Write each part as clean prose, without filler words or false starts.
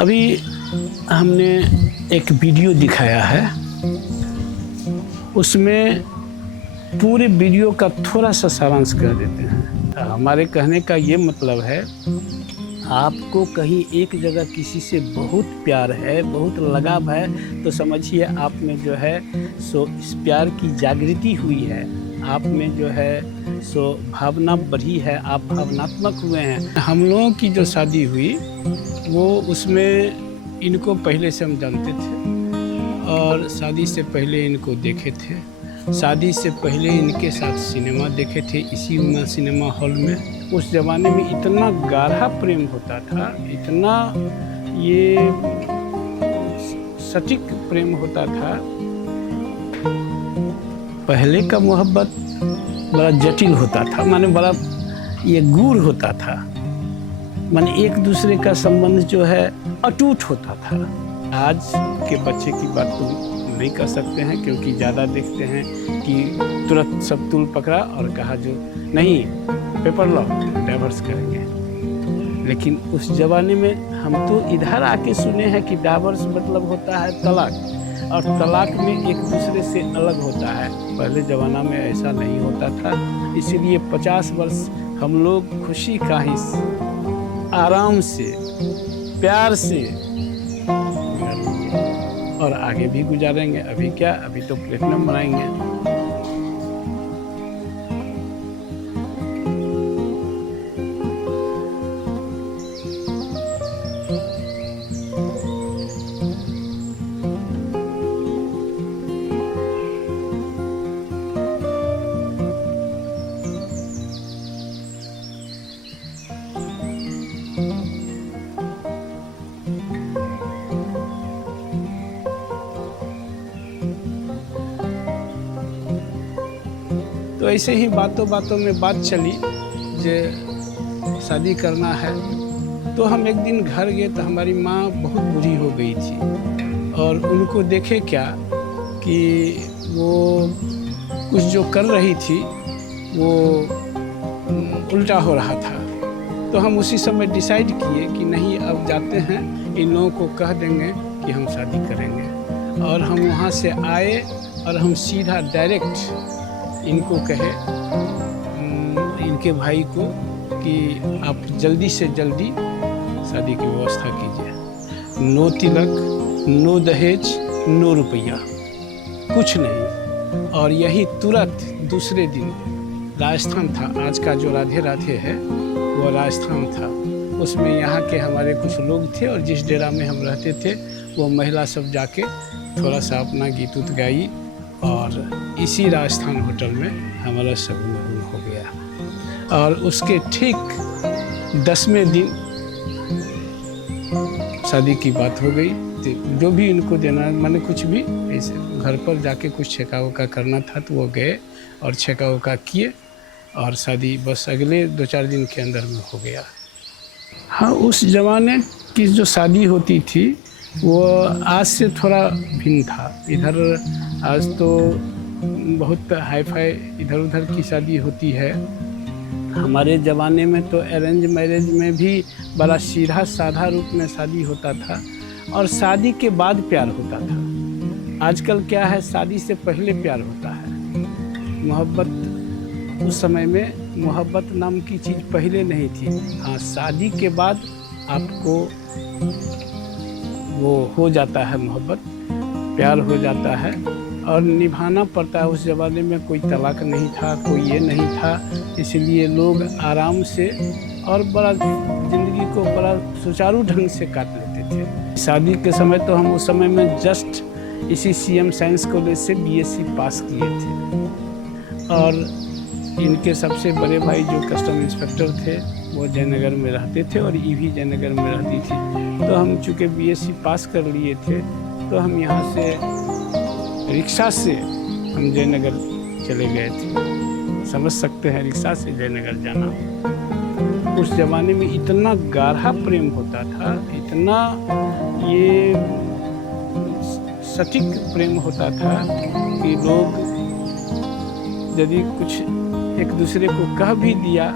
अभी हमने एक वीडियो दिखाया है, उसमें पूरे वीडियो का थोड़ा सा सारांश कर देते हैं। हमारे कहने का ये मतलब है, आपको कहीं एक जगह किसी से बहुत प्यार है, बहुत लगाव है, तो समझिए आप में जो है सो इस प्यार की जागृति हुई है, आप में जो है सो भावना बढ़ी है, आप भावनात्मक हुए हैं। हम लोगों की जो शादी हुई वो उसमें इनको पहले से हम जानते थे और शादी से पहले इनको देखे थे। शादी से पहले इनके साथ सिनेमा देखे थे इसी उमा सिनेमा हॉल में। उस ज़माने में इतना गाढ़ा प्रेम होता था, इतना ये सटीक प्रेम होता था। पहले का मोहब्बत बड़ा जटिल होता था, माने बड़ा ये गूढ़ होता था, माने एक दूसरे का संबंध जो है अटूट होता था। आज के बच्चे की बात तो नहीं कर सकते हैं, क्योंकि ज़्यादा देखते हैं कि तुरंत सब तूल पकड़ा और कहा जो नहीं पेपर लो डाइवर्स करेंगे। लेकिन उस ज़माने में हम तो इधर आके सुने हैं कि डाइवर्स मतलब होता है तलाक, और तलाक में एक दूसरे से अलग होता है। पहले ज़माना में ऐसा नहीं होता था, इसीलिए 50 वर्ष हम लोग खुशी का ही आराम से प्यार से और आगे भी गुजारेंगे। अभी क्या, अभी तो प्लेटिनम बनाएंगे। तो ऐसे ही बातों बातों में बात चली जो शादी करना है। तो हम एक दिन घर गए तो हमारी माँ बहुत बुरी हो गई थी और उनको देखे क्या कि वो कुछ जो कर रही थी वो उल्टा हो रहा था। तो हम उसी समय डिसाइड किए कि नहीं, अब जाते हैं, इन लोगों को कह देंगे कि हम शादी करेंगे। और हम वहाँ से आए और हम सीधा डायरेक्ट इनको कहे, इनके भाई को, कि आप जल्दी से जल्दी शादी की व्यवस्था कीजिए। नो तिलक, नो दहेज, नो रुपया, कुछ नहीं। और यही तुरंत दूसरे दिन राजस्थान था, आज का जो राधे राधे है वो राजस्थान था। उसमें यहाँ के हमारे कुछ लोग थे और जिस डेरा में हम रहते थे वो महिला सब जाके थोड़ा सा अपना गीत उत गाई और इसी राजस्थान होटल में हमारा शगुन हो गया। और उसके ठीक 10वें दिन शादी की बात हो गई। जो भी इनको देना, मैंने कुछ भी ऐसे घर पर जाके कुछ छेका वका करना था तो वो गए और छेका वका किए और शादी बस अगले 2-4 दिन के अंदर में हो गया। हाँ, उस ज़माने की जो शादी होती थी वो आज से थोड़ा भिन्न था। इधर आज तो बहुत हाई फाई इधर उधर की शादी होती है। हमारे ज़माने में तो अरेंज मैरिज में भी बड़ा सीधा साधा रूप में शादी होता था और शादी के बाद प्यार होता था। आजकल क्या है, शादी से पहले प्यार होता है। मोहब्बत उस समय में मोहब्बत नाम की चीज़ पहले नहीं थी। हाँ, शादी के बाद आपको वो हो जाता है, मोहब्बत प्यार हो जाता है और निभाना पड़ता है। उस ज़माने में कोई तलाक नहीं था, कोई ये नहीं था, इसलिए लोग आराम से और बड़ा ज़िंदगी को बड़ा सुचारू ढंग से काट लेते थे। शादी के समय तो हम उस समय में जस्ट इसी सीएम साइंस कॉलेज से बीएससी पास किए थे। और इनके सबसे बड़े भाई जो कस्टम इंस्पेक्टर थे वो जयनगर में रहते थे और ये भी जयनगर में रहती थी। तो हम चूँकि बीएससी पास कर लिए थे तो हम यहाँ से रिक्शा से हम जयनगर चले गए थे। समझ सकते हैं रिक्शा से जयनगर जाना। उस ज़माने में इतना गाढ़ा प्रेम होता था, इतना ये सटीक प्रेम होता था कि लोग यदि कुछ एक दूसरे को कह भी दिया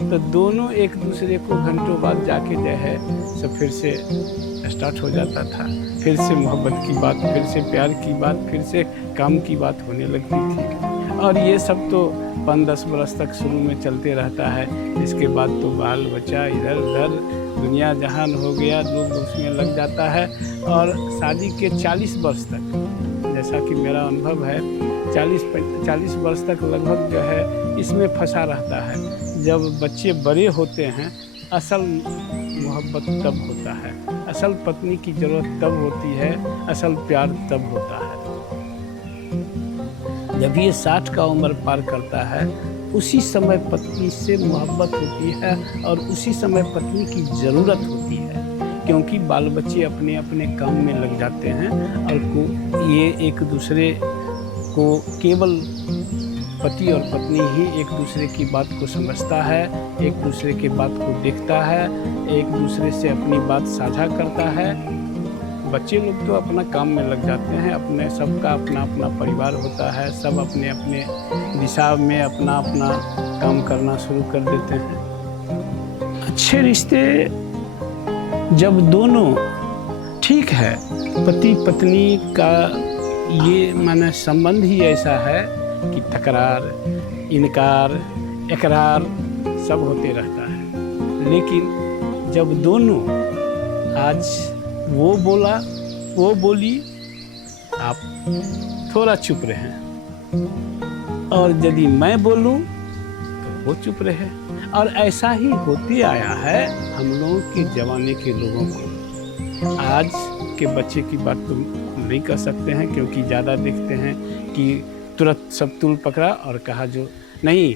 तो दोनों एक दूसरे को घंटों बाद जाके जो है सब फिर से स्टार्ट हो जाता था। फिर से मोहब्बत की बात, फिर से प्यार की बात, फिर से काम की बात होने लगती थी। और ये सब तो 5-10 बरस तक शुरू में चलते रहता है। इसके बाद तो बाल बच्चा इधर उधर दुनिया जहान हो गया, लोग उसमें लग जाता है। और शादी के 40 वर्ष तक, जैसा कि मेरा अनुभव है, 40 वर्ष तक लगभग जो है इसमें फंसा रहता है। जब बच्चे बड़े होते हैं असल मोहब्बत तब होता है, असल पत्नी की ज़रूरत तब होती है, असल प्यार तब होता है जब ये 60 का उम्र पार करता है। उसी समय पत्नी से मोहब्बत होती है और उसी समय पत्नी की ज़रूरत होती है, क्योंकि बाल बच्चे अपने अपने काम में लग जाते हैं और ये एक दूसरे को केवल पति और पत्नी ही एक दूसरे की बात को समझता है, एक दूसरे की बात को देखता है, एक दूसरे से अपनी बात साझा करता है। बच्चे लोग तो अपना काम में लग जाते हैं, अपने सबका अपना अपना परिवार होता है, सब अपने अपने दिशा में अपना अपना काम करना शुरू कर देते हैं। अच्छे रिश्ते जब दोनों ठीक है, पति पत्नी का ये माने संबंध ही ऐसा है कि तकरार, इनकार, इकरार सब होते रहता है। लेकिन जब दोनों आज वो बोला वो बोली, आप थोड़ा चुप रहें, और यदि मैं बोलूं तो वो चुप रहे। और ऐसा ही होते आया है हम लोगों के ज़माने के लोगों को। आज के बच्चे की बात तो नहीं कर सकते हैं, क्योंकि ज़्यादा देखते हैं कि तुरंत सब तूल पकड़ा और कहा जो नहीं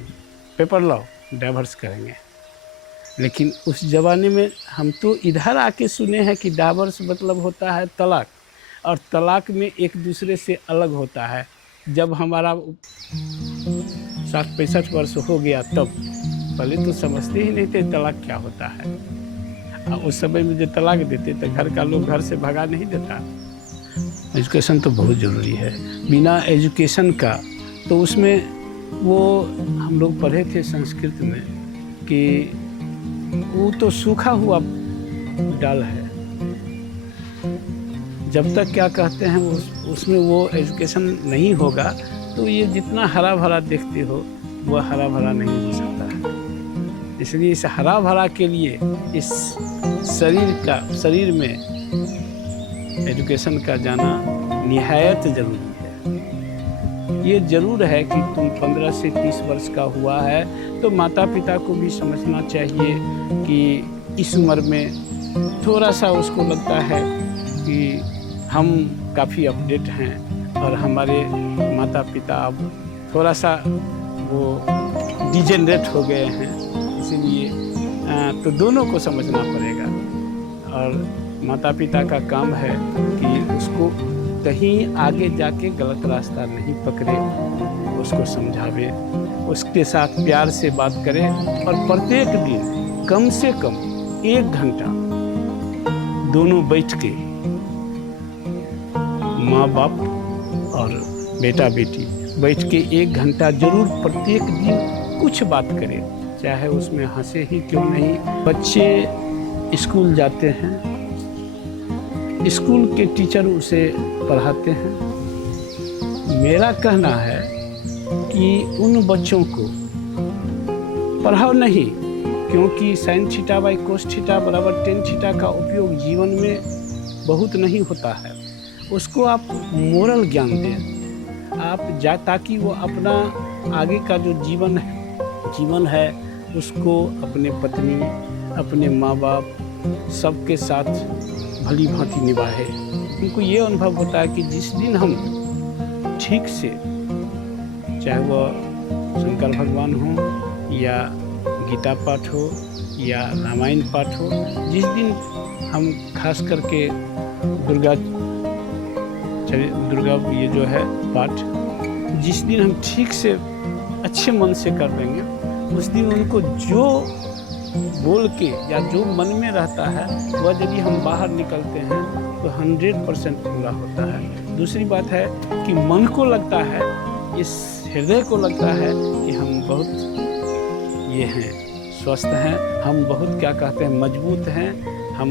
पेपर लाओ, डाइवर्स करेंगे। लेकिन उस ज़माने में हम तो इधर आके सुने हैं कि डाइवर्स मतलब होता है तलाक, और तलाक में एक दूसरे से अलग होता है। जब हमारा 60-65 वर्ष हो गया तब, पहले तो समझते ही नहीं थे तलाक क्या होता है। और उस समय में जो तलाक देते तो घर का लोग घर से भगा नहीं देता। एजुकेशन तो बहुत ज़रूरी है। बिना एजुकेशन का तो उसमें वो हम लोग पढ़े थे संस्कृत में कि वो तो सूखा हुआ डाल है, जब तक क्या कहते हैं उसमें वो एजुकेशन नहीं होगा तो ये जितना हरा भरा देखते हो वो हरा भरा नहीं हो सकता है। इसलिए इस हरा भरा के लिए इस शरीर में एजुकेशन का जाना निहायत ज़रूरी है। ये ज़रूर है कि तुम 15 से 30 वर्ष का हुआ है तो माता पिता को भी समझना चाहिए कि इस उम्र में थोड़ा सा उसको लगता है कि हम काफ़ी अपडेट हैं और हमारे माता पिता अब थोड़ा सा वो डिजेनरेट हो गए हैं। इसीलिए तो दोनों को समझना पड़ेगा, और माता पिता का काम है कि उसको कहीं आगे जाके गलत रास्ता नहीं पकड़े, उसको समझावे, उसके साथ प्यार से बात करें, और प्रत्येक दिन कम से कम 1 घंटा दोनों बैठ के माँ बाप और बेटा बेटी बैठ के 1 घंटा जरूर प्रत्येक दिन कुछ बात करें, चाहे उसमें हंसे ही क्यों नहीं। बच्चे स्कूल जाते हैं, स्कूल के टीचर उसे पढ़ाते हैं। मेरा कहना है कि उन बच्चों को पढ़ाओ नहीं, क्योंकि sin θ / cos θ = tan θ का उपयोग जीवन में बहुत नहीं होता है। उसको आप मोरल ज्ञान दें, आप ताकि वो अपना आगे का जो जीवन है उसको अपने पत्नी, अपने माँ बाप सबके साथ भली भांति निभाए। उनको ये अनुभव होता है कि जिस दिन हम ठीक से, चाहे वह शंकर भगवान हो या गीता पाठ हो या रामायण पाठ हो, जिस दिन हम खास करके दुर्गा ये जो है पाठ, जिस दिन हम ठीक से अच्छे मन से कर लेंगे, उस दिन उनको जो बोल के या जो मन में रहता है वह यदि हम बाहर निकलते हैं तो 100% पूरा होता है। दूसरी बात है कि मन को लगता है, इस हृदय को लगता है कि हम बहुत ये हैं, स्वस्थ हैं, हम बहुत क्या कहते हैं मजबूत हैं, हम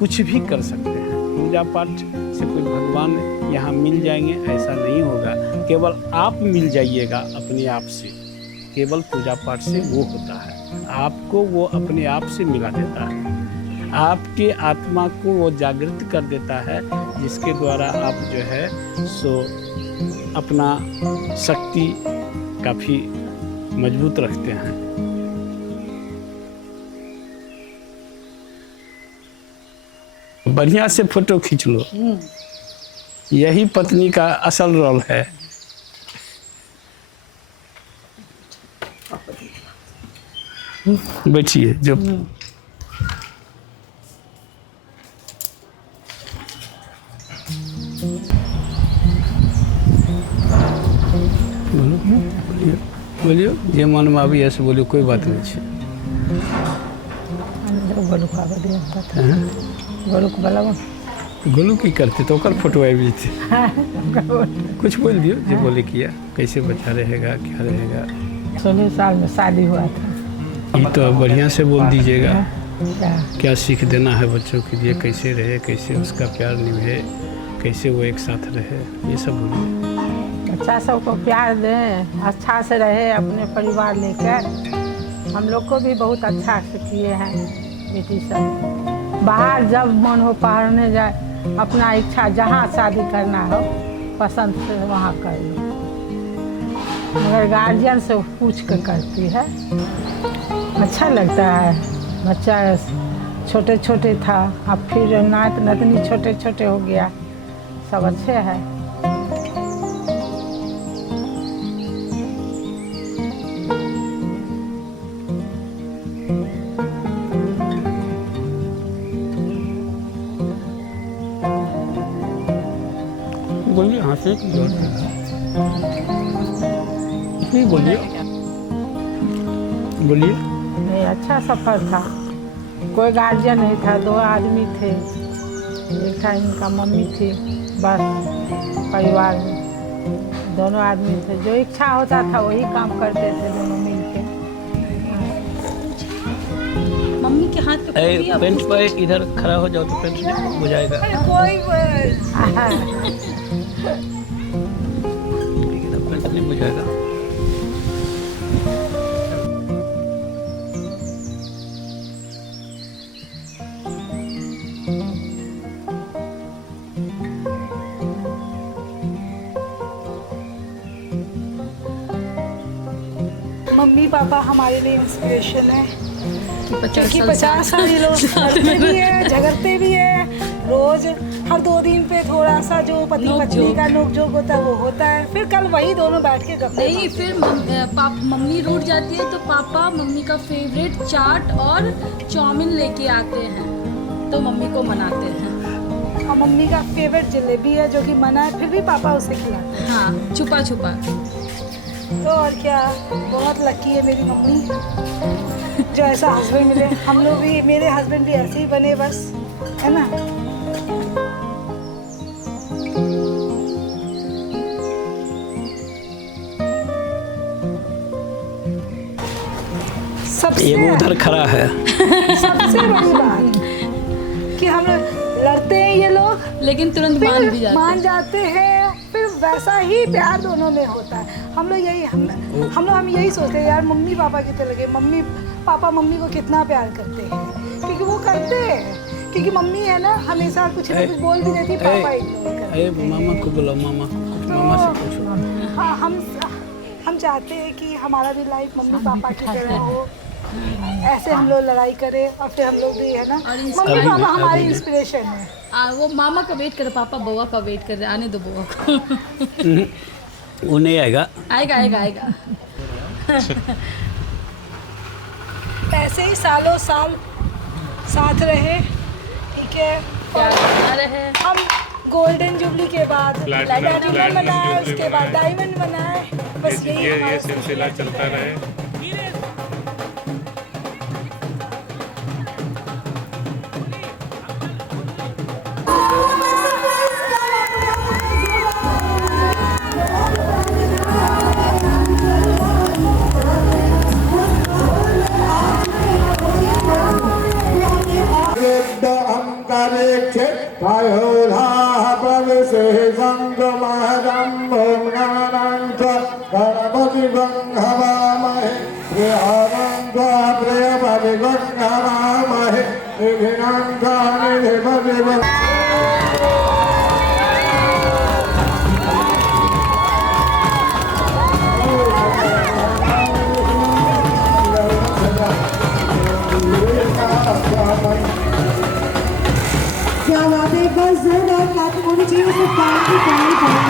कुछ भी कर सकते हैं। पूजा पाठ से कोई भगवान यहाँ मिल जाएंगे ऐसा नहीं होगा, केवल आप मिल जाइएगा अपने आप से। केवल पूजा पाठ से वो होता है, आपको वो अपने आप से मिला देता है, आपके आत्मा को वो जागृत कर देता है, जिसके द्वारा आप जो है सो अपना शक्ति काफ़ी मजबूत रखते हैं। बढ़िया से फोटो खींच लो, यही पत्नी का असल रोल है। बैठिए जो बोलियो जे मन में आबी ऐसे बोलियो, कोई बात नहीं है। गोलू की करते तो ओकर फोटो आबि जेते। कुछ बोल दियो जो बोले किया, कैसे बच्चा रहेगा, क्या रहेगा। 16 साल में शादी हुआ था। ये तो बढ़िया से बोल दीजिएगा, क्या सीख देना है बच्चों के लिए, कैसे रहे, कैसे उसका प्यार निभे, कैसे वो एक साथ रहे, ये सब बोलिए। अच्छा सबको प्यार दें, अच्छा से रहे अपने परिवार लेकर। हम लोग को भी बहुत अच्छा से किए हैं बेटी सब। बाहर जब मन हो पढ़ने जाए, अपना इच्छा जहाँ शादी करना हो पसंद से वहाँ कर लो, मगर गार्जियन से पूछ कर करती है। अच्छा लगता है, बच्चा छोटे छोटे था, अब फिर नात नतनी छोटे छोटे हो गया, सब अच्छे हैं। बोलिए, हाँ से बोलिए बोलिए। नहीं, अच्छा सफ़र था, कोई गार्जियन नहीं था, 2 आदमी थे, एक था इनका मम्मी थी, बस परिवार में 2 आदमी थे। जो इच्छा होता था वही काम करते थे दोनों मिल के। मम्मी के हाथ पे पेंट पे इधर खड़ा हो जाओ तो पेंट नहीं हो जाएगा। पेंट नहीं हो जाएगा। मम्मी पापा हमारे लिए इंस्पिरेशन है क्योंकि 50 साल ये लोग लड़ते भी है, झगड़ते भी है, रोज हर 2 दिन पे थोड़ा सा जो पति पत्नी का नोक-झोंक होता है वो होता है। फिर कल वही दोनों बैठ के गप्पे नहीं, फिर मम्मी रूठ जाती है तो पापा मम्मी का फेवरेट चाट और चाउमीन लेके आते हैं तो मम्मी को मनाते हैं। और मम्मी का फेवरेट जलेबी है जो कि मना है, फिर भी पापा उसे खिलाते हैं। हाँ, छुपा छुपा। तो और क्या, बहुत लकी है मेरी मम्मी जो ऐसा हस्बैंड मिले। हम लोग भी, मेरे हस्बैंड भी ऐसे ही बने बस, है ना। ये उधर खड़ा है। सबसे बड़ी बात कि हम लड़ते हैं ये लोग, लेकिन तुरंत मान जाते हैं, फिर वैसा ही प्यार दोनों में होता है। हम यही सोचते हैं यार, मम्मी पापा की तरह लगे। मम्मी पापा मम्मी को कितना प्यार करते हैं, क्योंकि वो करते हैं, क्योंकि मम्मी है ना हमेशा कुछ ना कुछ बोल भी देती, पापा इग्नोर करते हैं। मामा को बुलाओ, मामा से पूछो। हाँ, हम चाहते हैं कि हमारा भी लाइफ मम्मी पापा की तरह हो, ऐसे हम लोग लड़ाई करें और फिर हम लोग भी है ना, और मम्मी पापा हमारी इंस्पिरेशन है। वो मामा का वेट कर, पापा बुआ का वेट कर रहे, आने दो बुआ को। वो नहीं आएगा। आएगा आएगा आएगा। ऐसे ही सालों साल साथ रहे, ठीक है। प्यार बना रहे। हम गोल्डन जुबली के बाद प्लैटिनम बनाए, उसके बाद डायमंड बनाए, बस यही ये सिलसिला चलता रहे। क्या बात है, बस जोरदार क्लैपिंग होनी चाहिए, सब टाइम की टाइम।